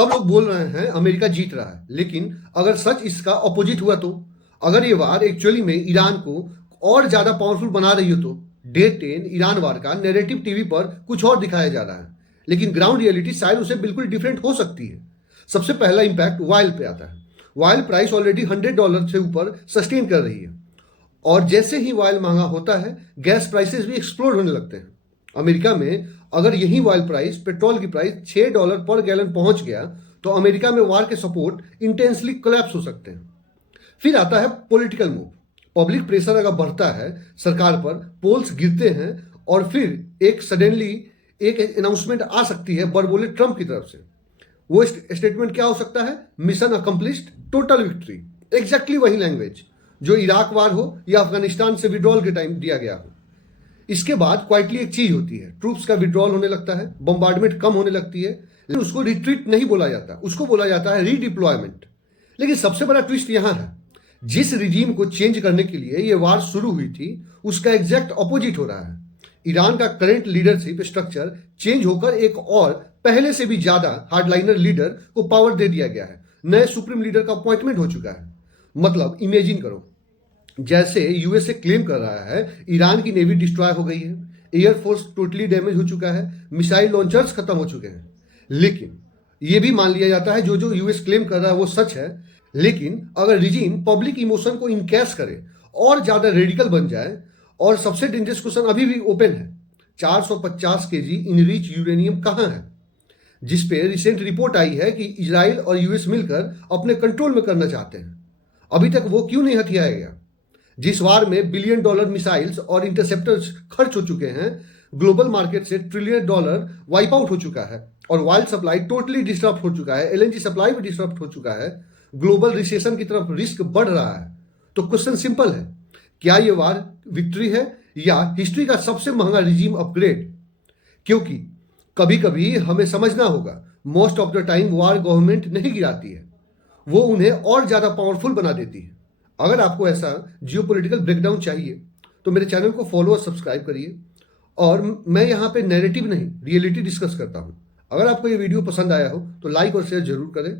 सब लोग बोल रहे हैं अमेरिका जीत रहा है, लेकिन अगर सच इसका ऑपोजिट हुआ तो अगर ये वार एक्चुअली में ईरान को और ज्यादा पावरफुल बना रही हो तो डे 10 ईरान वार का नैरेटिव टीवी पर कुछ और दिखाया जा रहा है, लेकिन ग्राउंड रियलिटी शायद उसे बिल्कुल डिफरेंट हो सकती है। सबसे पहला इंपैक्ट ऑयल पे आता है। ऑयल प्राइस ऑलरेडी $100 से ऊपर सस्टेन कर रही है और जैसे ही ऑयल महंगा होता है गैस प्राइसेस भी एक्सप्लोड होने लगते हैं। अमेरिका में अगर यही ऑयल प्राइस पेट्रोल की प्राइस $6 पर गैलन पहुंच गया तो अमेरिका में वार के सपोर्ट इंटेंसली कोलैप्स हो सकते हैं। फिर आता है पॉलिटिकल मूव। पब्लिक प्रेशर अगर बढ़ता है सरकार पर, पोल्स गिरते हैं और फिर एक सडनली एक अनाउंसमेंट आ सकती है बरबोले ट्रंप की तरफ से। वो स्टेटमेंट क्या हो सकता है? Mission accomplished, total victory. Exactly वही लैंग्वेज जो इराक वार हो या अफगानिस्तान से विड्रॉल के टाइम दिया गया हो। इसके बाद क्वाइटली एक चीज होती है, ट्रूप्स का विड्रॉल होने लगता है, बम्बार्डमेंट कम होने लगती है, लेकिन उसको रिट्रीट नहीं बोला जाता, उसको बोला जाता है रीडिप्लॉयमेंट। लेकिन सबसे बड़ा ट्विस्ट यहां है, जिस रिजीम को चेंज करने के लिए ये वार शुरू हुई थी उसका एग्जैक्ट ऑपोजिट हो रहा है। ईरान का करंट लीडरशिप स्ट्रक्चर चेंज होकर एक और पहले से भी ज्यादा हार्डलाइनर लीडर को पावर दे दिया गया है। नए सुप्रीम लीडर का अपॉइंटमेंट हो चुका है। मतलब इमेजिन करो, जैसे यूएसए क्लेम कर रहा है ईरान की नेवी डिस्ट्रॉय हो गई है, एयरफोर्स टोटली डैमेज हो चुका है, मिसाइल लॉन्चर्स खत्म हो चुके हैं। लेकिन यह भी मान लिया जाता है जो जो यूएस क्लेम कर रहा है वो सच है। लेकिन अगर रिजीम पब्लिक इमोशन को इनकैश करे और ज्यादा रेडिकल बन जाए, और सबसे डेंजरस क्वेश्चन अभी भी ओपन है, 450 केजी इनरिच यूरेनियम कहां है, जिसपे रिसेंट रिपोर्ट आई है कि इजराइल और यूएस मिलकर अपने कंट्रोल में करना चाहते हैं। अभी तक वो क्यों नहीं हथियाया गया? जिस वार में $1 बिलियन मिसाइल्स और इंटरसेप्टर्स खर्च हो चुके हैं, ग्लोबल मार्केट से $1 ट्रिलियन वाइप आउट हो चुका है और ऑयल सप्लाई टोटली डिस्टर्ब हो चुका है, एलएनजी सप्लाई भी डिस्टर्ब हो चुका है, ग्लोबल रिसेशन की तरफ रिस्क बढ़ रहा है। तो क्वेश्चन सिंपल है, क्या ये वार विक्ट्री है या हिस्ट्री का सबसे महंगा रिजीम अपग्रेड? क्योंकि कभी कभी हमें समझना होगा, most of the time war government नहीं गिराती है, वो उन्हें और ज्यादा पावरफुल बना देती है। अगर आपको ऐसा जियोपॉलिटिकल ब्रेकडाउन चाहिए तो मेरे चैनल को फॉलो और सब्सक्राइब करिए। और मैं यहाँ पे नैरेटिव नहीं, रियलिटी डिस्कस करता हूँ। अगर आपको ये वीडियो पसंद आया हो तो लाइक और शेयर जरूर करें।